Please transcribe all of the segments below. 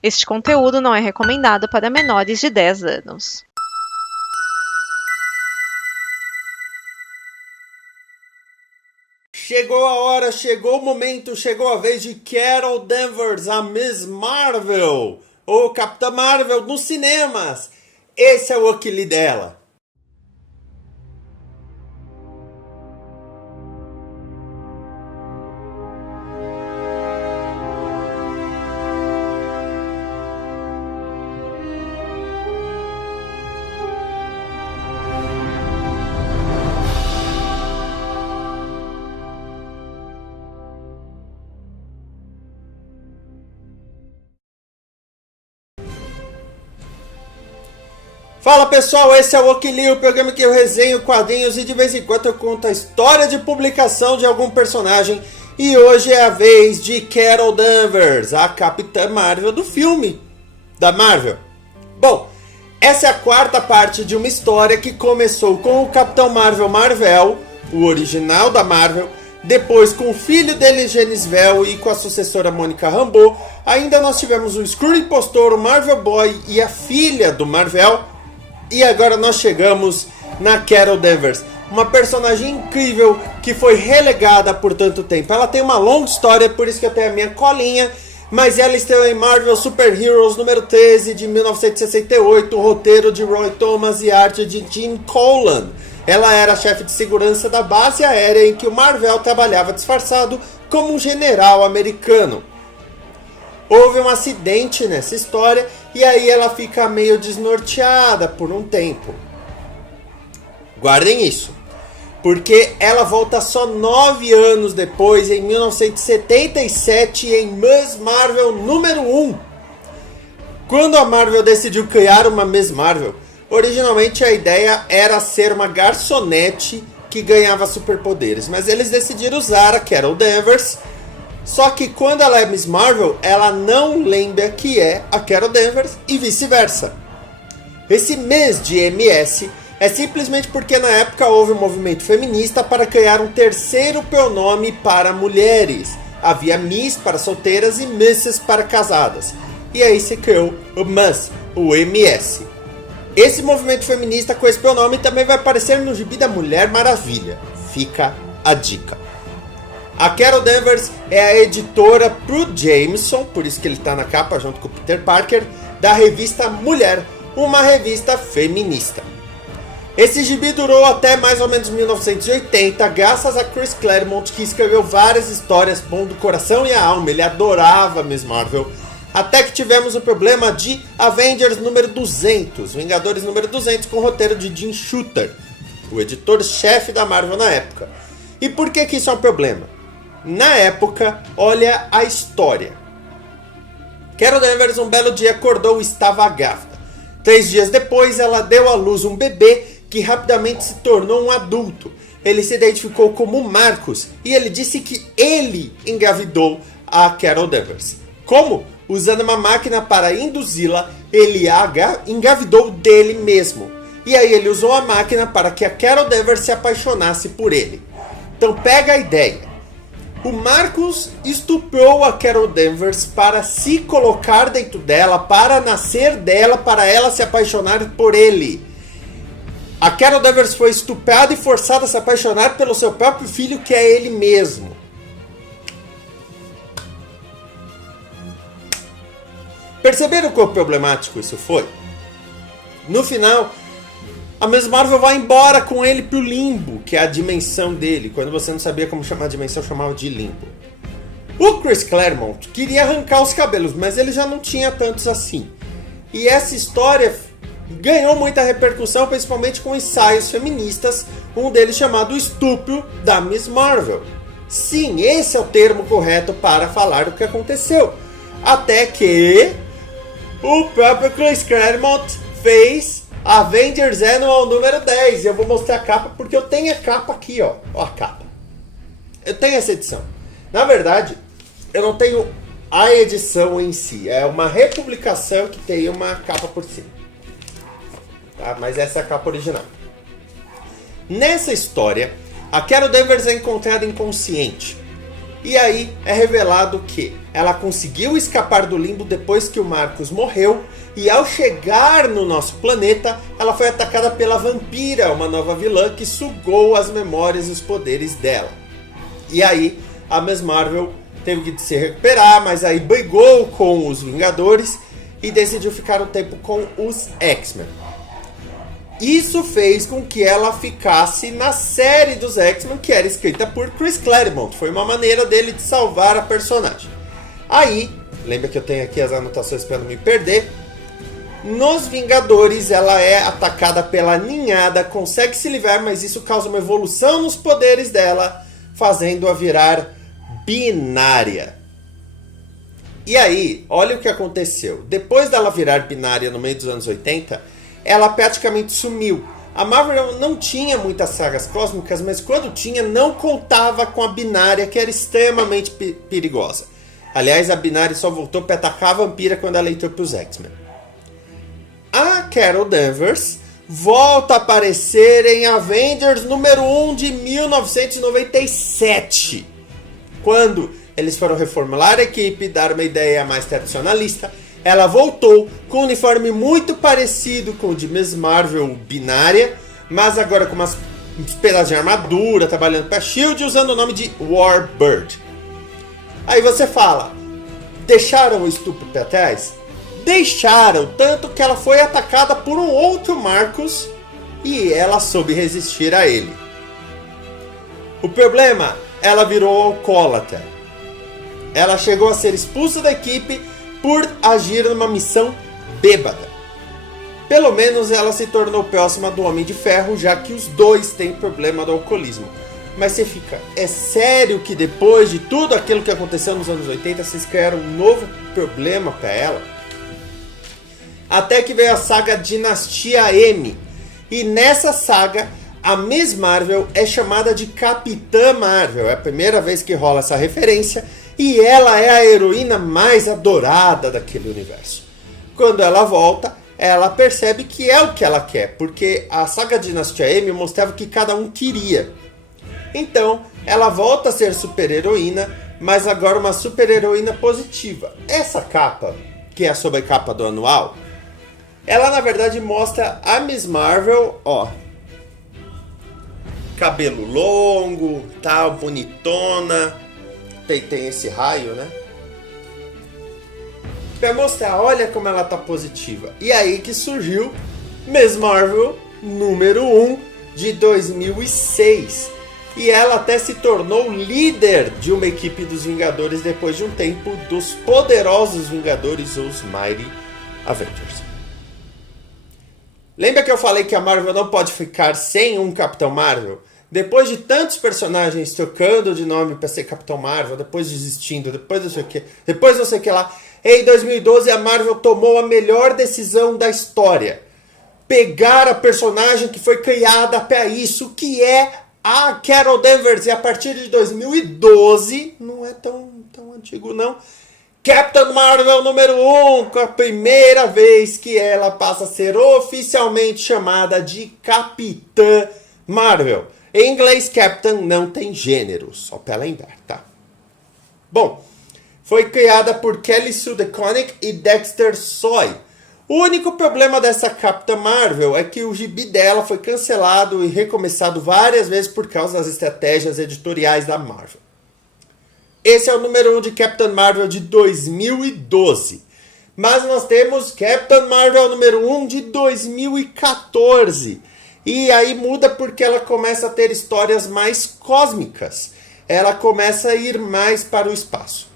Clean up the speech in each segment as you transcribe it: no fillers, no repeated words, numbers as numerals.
Este conteúdo não é recomendado para menores de 10 anos. Chegou a hora, chegou o momento, chegou a vez de Carol Danvers, a Miss Marvel, ou Capitã Marvel, nos cinemas. Esse é o Aquile dela. Fala pessoal, esse é o Aquile, o programa que eu resenho quadrinhos e de vez em quando eu conto a história de publicação de algum personagem. E hoje é a vez de Carol Danvers, a Capitã Marvel do filme da Marvel. Bom, essa é a quarta parte de uma história que começou com o Capitão Marvel, o original da Marvel. Depois com o filho dele, Genisvel, e com a sucessora Mônica Rambeau. Ainda nós tivemos o Skrull Impostor, o Marvel Boy e a filha do Marvel. E agora nós chegamos na Carol Danvers, uma personagem incrível que foi relegada por tanto tempo. Ela tem uma longa história, por isso que eu tenho a minha colinha, mas ela estreou em Marvel Super Heroes número 13 de 1968, roteiro de Roy Thomas e arte de Jim Colan. Ela era chefe de segurança da base aérea em que o Marvel trabalhava disfarçado como um general americano. Houve um acidente nessa história e aí ela fica meio desnorteada por um tempo. Guardem isso, porque ela volta só 9 anos depois, em 1977, em Miss Marvel número 1. Quando a Marvel decidiu criar uma Miss Marvel, originalmente a ideia era ser uma garçonete que ganhava superpoderes, mas eles decidiram usar a Carol Danvers. Só que quando ela é Miss Marvel, ela não lembra que é a Carol Danvers e vice-versa. Esse Miss de MS é simplesmente porque na época houve um movimento feminista para criar um terceiro pronome para mulheres. Havia Miss para solteiras e Misses para casadas. E aí se criou o MS, o MS. Esse movimento feminista com esse pronome também vai aparecer no gibi da Mulher Maravilha. Fica a dica. A Carol Danvers é a editora pro Jameson, por isso que ele está na capa junto com o Peter Parker, da revista Mulher, uma revista feminista. Esse gibi durou até mais ou menos 1980, graças a Chris Claremont, que escreveu várias histórias bom do coração e a alma. Ele adorava Miss Marvel, até que tivemos o problema de Avengers número 200, Vingadores número 200, com o roteiro de Jim Shooter, o editor-chefe da Marvel na época. E por que isso é um problema? Na época, olha a história. Carol Danvers um belo dia acordou e estava grávida. 3 dias depois, ela deu à luz um bebê que rapidamente se tornou um adulto. Ele se identificou como Marcos e ele disse que ele engravidou a Carol Danvers. Como? Usando uma máquina para induzi-la, ele a engravidou dele mesmo. E aí ele usou a máquina para que a Carol Danvers se apaixonasse por ele. Então pega a ideia. O Marcos estuprou a Carol Danvers para se colocar dentro dela, para nascer dela, para ela se apaixonar por ele. A Carol Danvers foi estuprada e forçada a se apaixonar pelo seu próprio filho, que é ele mesmo. Perceberam quão problemático isso foi? No final, a Miss Marvel vai embora com ele pro limbo, que é a dimensão dele. Quando você não sabia como chamar a dimensão, chamava de limbo. O Chris Claremont queria arrancar os cabelos, mas ele já não tinha tantos assim. E essa história ganhou muita repercussão, principalmente com ensaios feministas, um deles chamado O Estupro da Miss Marvel. Sim, esse é o termo correto para falar do que aconteceu. Até que o próprio Chris Claremont fez Avengers Annual número 10. Eu vou mostrar a capa porque eu tenho a capa aqui, ó. Ó a capa. Eu tenho essa edição. Na verdade, eu não tenho a edição em si. É uma republicação que tem uma capa por cima. Tá? Mas essa é a capa original. Nessa história, a Carol Danvers é encontrada inconsciente. E aí é revelado que ela conseguiu escapar do limbo depois que o Marcus morreu. E ao chegar no nosso planeta, ela foi atacada pela Vampira, uma nova vilã que sugou as memórias e os poderes dela. E aí a Miss Marvel teve que se recuperar, mas aí brigou com os Vingadores e decidiu ficar um tempo com os X-Men. Isso fez com que ela ficasse na série dos X-Men, que era escrita por Chris Claremont. Foi uma maneira dele de salvar a personagem. Aí, lembra que eu tenho aqui as anotações para não me perder. Nos Vingadores, ela é atacada pela ninhada, consegue se livrar, mas isso causa uma evolução nos poderes dela, fazendo-a virar binária. E aí, olha o que aconteceu. Depois dela virar binária no meio dos anos 80, ela praticamente sumiu. A Marvel não tinha muitas sagas cósmicas, mas quando tinha, não contava com a binária, que era extremamente perigosa. Aliás, a binária só voltou para atacar a Vampira quando ela entrou para os X-Men. A Carol Danvers volta a aparecer em Avengers número 1 de 1997. Quando eles foram reformular a equipe, dar uma ideia mais tradicionalista, ela voltou com um uniforme muito parecido com o de Miss Marvel binária, mas agora com umas pedaços de armadura, trabalhando para S.H.I.E.L.D. e usando o nome de Warbird. Aí você fala, deixaram o estupro para trás? Deixaram, tanto que ela foi atacada por um outro Marcus e ela soube resistir a ele. O problema, ela virou alcoólatra. Ela chegou a ser expulsa da equipe por agir numa missão bêbada. Pelo menos ela se tornou próxima do Homem de Ferro, já que os dois têm problema do alcoolismo. Mas você fica, é sério que depois de tudo aquilo que aconteceu nos anos 80, vocês criaram um novo problema para ela? Até que veio a saga Dinastia M. E nessa saga, a Miss Marvel é chamada de Capitã Marvel. É a primeira vez que rola essa referência. E ela é a heroína mais adorada daquele universo. Quando ela volta, ela percebe que é o que ela quer. Porque a saga Dinastia M mostrava o que cada um queria. Então, ela volta a ser super-heroína, mas agora uma super-heroína positiva. Essa capa, que é a sobrecapa do anual, ela na verdade mostra a Miss Marvel, ó, cabelo longo, tal, bonitona, tem esse raio, né? Pra mostrar, olha como ela tá positiva. E aí que surgiu Miss Marvel número 1 de 2006. E ela até se tornou líder de uma equipe dos Vingadores depois de um tempo dos poderosos Vingadores, os Mighty Avengers. Lembra que eu falei que a Marvel não pode ficar sem um Capitão Marvel? Depois de tantos personagens trocando de nome para ser Capitão Marvel, depois desistindo, depois não sei o que, depois não sei o que lá, em 2012 a Marvel tomou a melhor decisão da história. Pegar a personagem que foi criada para isso, que é a Carol Danvers, e a partir de 2012, não é tão antigo não, Captain Marvel número 1, com a primeira vez que ela passa a ser oficialmente chamada de Capitã Marvel. Em inglês, Captain não tem gênero, só para lembrar, tá? Bom, foi criada por Kelly Sue DeConnick e Dexter Soy. O único problema dessa Capitã Marvel é que o gibi dela foi cancelado e recomeçado várias vezes por causa das estratégias editoriais da Marvel. Esse é o número 1 de Captain Marvel de 2012. Mas nós temos Captain Marvel número 1 de 2014. E aí muda porque ela começa a ter histórias mais cósmicas. Ela começa a ir mais para o espaço.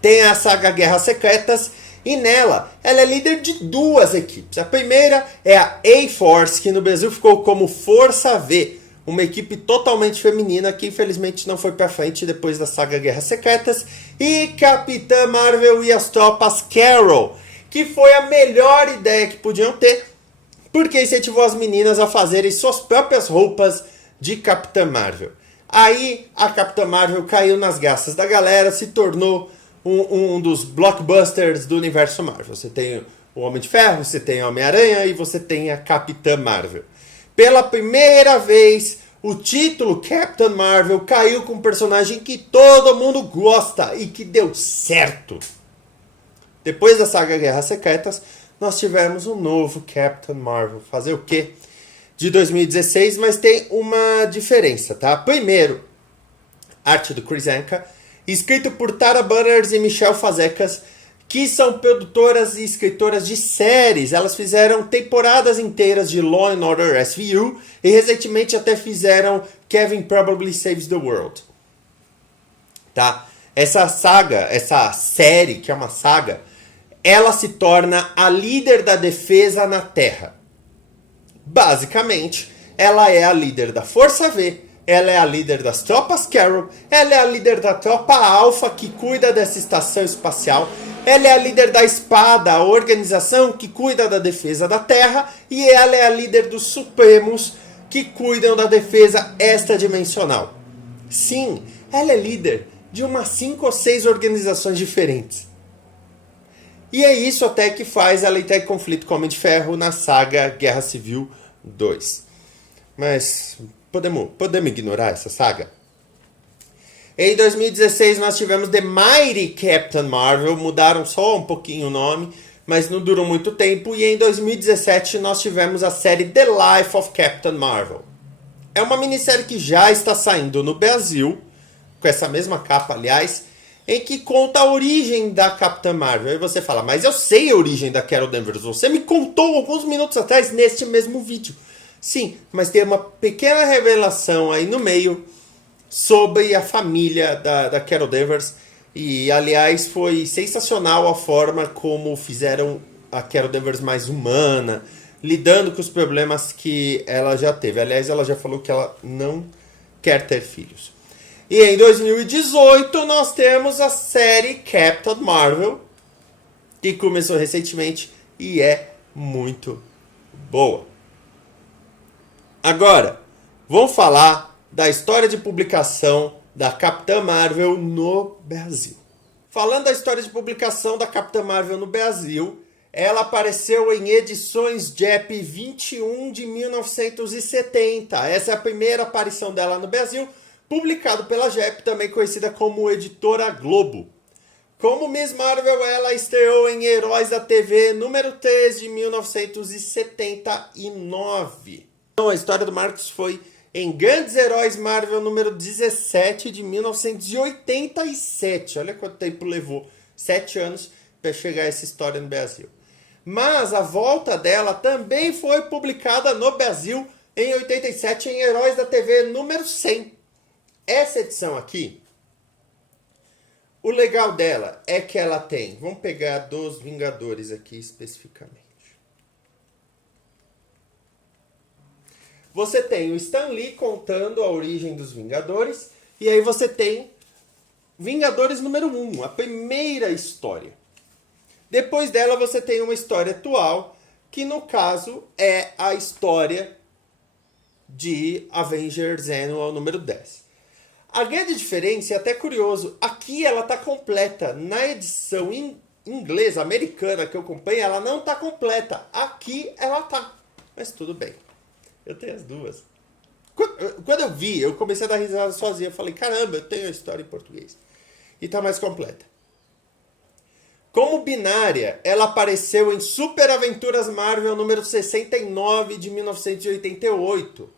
Tem a saga Guerras Secretas. E nela, ela é líder de duas equipes. A primeira é a A-Force, que no Brasil ficou como Força V. Uma equipe totalmente feminina que infelizmente não foi pra frente depois da saga Guerras Secretas. E Capitã Marvel e as tropas Carol, que foi a melhor ideia que podiam ter, porque incentivou as meninas a fazerem suas próprias roupas de Capitã Marvel. Aí a Capitã Marvel caiu nas graças da galera, se tornou um dos blockbusters do universo Marvel. Você tem o Homem de Ferro, você tem o Homem-Aranha e você tem a Capitã Marvel. Pela primeira vez, O título Captain Marvel caiu com um personagem que todo mundo gosta e que deu certo. Depois da saga Guerras Secretas, nós tivemos um novo Captain Marvel. Fazer o quê? De 2016, mas tem uma diferença, tá? Primeiro, arte do Chris Anka, escrito por Tara Butters e Michelle Fazekas, que são produtoras e escritoras de séries. Elas fizeram temporadas inteiras de Law and Order SVU e recentemente até fizeram Kevin Probably Saves the World. Tá? Essa saga, essa série, que é uma saga, ela se torna a líder da defesa na Terra. Basicamente, ela é a líder da Força V, ela é a líder das tropas Carol, ela é a líder da tropa Alpha que cuida dessa estação espacial, ela é a líder da Espada, a organização que cuida da defesa da Terra, e ela é a líder dos Supremos que cuidam da defesa extradimensional. Sim, ela é líder de umas 5 ou 6 organizações diferentes. E é isso até que faz ela entrar em conflito com o Homem de Ferro na saga Guerra Civil 2. Mas podemos ignorar essa saga? Em 2016 nós tivemos The Mighty Captain Marvel, mudaram só um pouquinho o nome, mas não durou muito tempo. E em 2017 nós tivemos a série The Life of Captain Marvel. É uma minissérie que já está saindo no Brasil, com essa mesma capa, aliás, em que conta a origem da Capitã Marvel. Aí você fala, mas eu sei a origem da Carol Danvers, você me contou alguns minutos atrás neste mesmo vídeo. Sim, mas tem uma pequena revelação aí no meio sobre a família da Carol Danvers. E, aliás, foi sensacional a forma como fizeram a Carol Danvers mais humana, lidando com os problemas que ela já teve. Aliás, ela já falou que ela não quer ter filhos. E em 2018 nós temos a série Captain Marvel, que começou recentemente e é muito boa. Agora, vamos falar da história de publicação da Capitã Marvel no Brasil. Falando da história de publicação da Capitã Marvel no Brasil, ela apareceu em edições JEP 21 de 1970. Essa é a primeira aparição dela no Brasil, publicado pela JEP, também conhecida como Editora Globo. Como Miss Marvel, ela estreou em Heróis da TV número 3 de 1979. Então, a história do Marcos foi em Grandes Heróis Marvel número 17 de 1987. Olha quanto tempo levou, 7 anos, para chegar essa história no Brasil. Mas a volta dela também foi publicada no Brasil em 87 em Heróis da TV número 100. Essa edição aqui, o legal dela é que ela tem, vamos pegar dos Vingadores aqui especificamente. Você tem o Stan Lee contando a origem dos Vingadores, e aí você tem Vingadores número 1, a primeira história. Depois dela você tem uma história atual, que no caso é a história de Avengers Annual número 10. A grande diferença, é até curioso, aqui ela está completa. Na edição inglesa, americana que eu acompanho, ela não está completa. Aqui ela está. Mas tudo bem. Eu tenho as duas. Quando eu vi, eu comecei a dar risada sozinho. Eu falei, caramba, eu tenho a história em português. E está mais completa. Como binária, ela apareceu em Super Aventuras Marvel número 69 de 1988.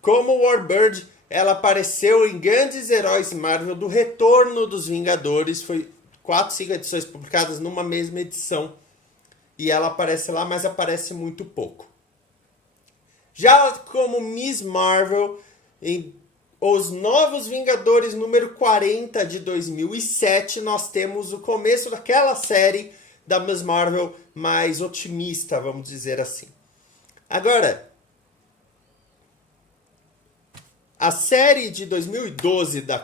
Como Warbird, ela apareceu em Grandes Heróis Marvel do Retorno dos Vingadores. Foi 4, 5 edições publicadas numa mesma edição. E ela aparece lá, mas aparece muito pouco. Já como Miss Marvel, em Os Novos Vingadores número 40 de 2007, nós temos o começo daquela série da Miss Marvel mais otimista, vamos dizer assim. Agora, a série de 2012 da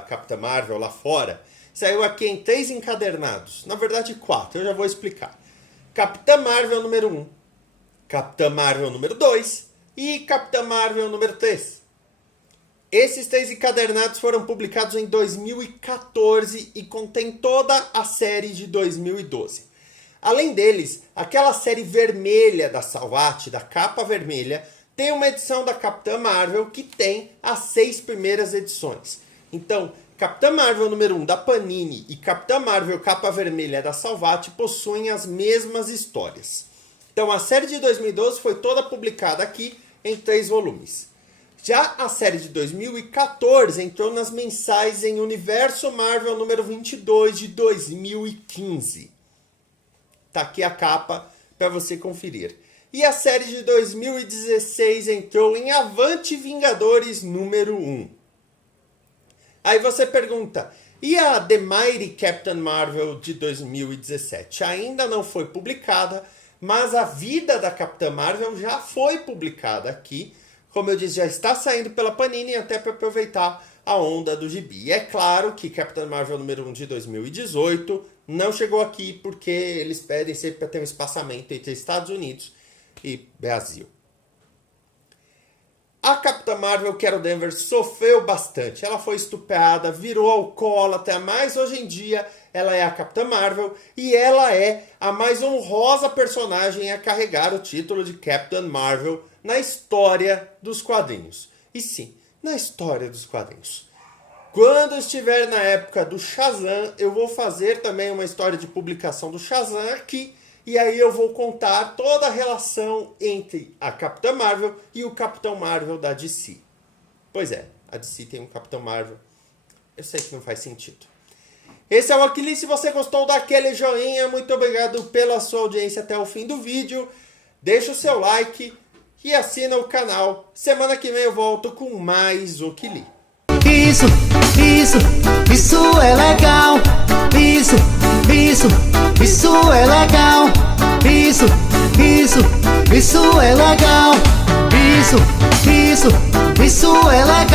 Capitã Marvel lá fora saiu aqui em 3 encadernados. Na verdade 4, eu já vou explicar. Capitã Marvel número 1, Capitã Marvel número 2 e Capitã Marvel número 3. Esses 3 encadernados foram publicados em 2014 e contém toda a série de 2012. Além deles, aquela série vermelha da Salvat, da capa vermelha, tem uma edição da Capitã Marvel que tem as 6 primeiras edições. Então, Capitã Marvel número 1 da Panini e Capitã Marvel Capa Vermelha da Salvat possuem as mesmas histórias. Então, a série de 2012 foi toda publicada aqui em 3 volumes. Já a série de 2014 entrou nas mensais em Universo Marvel número 22 de 2015. Tá aqui a capa para você conferir. E a série de 2016 entrou em Avante Vingadores número 1. Aí você pergunta, e a The Mighty Captain Marvel de 2017? Ainda não foi publicada, mas a vida da Capitã Marvel já foi publicada aqui. Como eu disse, já está saindo pela Panini, até para aproveitar a onda do gibi. E é claro que Capitã Marvel número 1 de 2018 não chegou aqui porque eles pedem sempre para ter um espaçamento entre Estados Unidos e Brasil. A Capitã Marvel Carol Danvers sofreu bastante. Ela foi estuprada, virou alcoólatra, mas hoje em dia ela é a Capitã Marvel e ela é a mais honrosa personagem a carregar o título de Captain Marvel na história dos quadrinhos. E sim, na história dos quadrinhos. Quando estiver na época do Shazam, eu vou fazer também uma história de publicação do Shazam aqui. E aí eu vou contar toda a relação entre a Capitã Marvel e o Capitão Marvel da DC. Pois é, a DC tem um Capitão Marvel. Eu sei que não faz sentido. Esse é o Aquili. Se você gostou, dá aquele joinha. Muito obrigado pela sua audiência até o fim do vídeo. Deixa o seu like e assina o canal. Semana que vem eu volto com mais Aquili. Isso é legal. Isso é legal. Isso é legal. Isso é legal.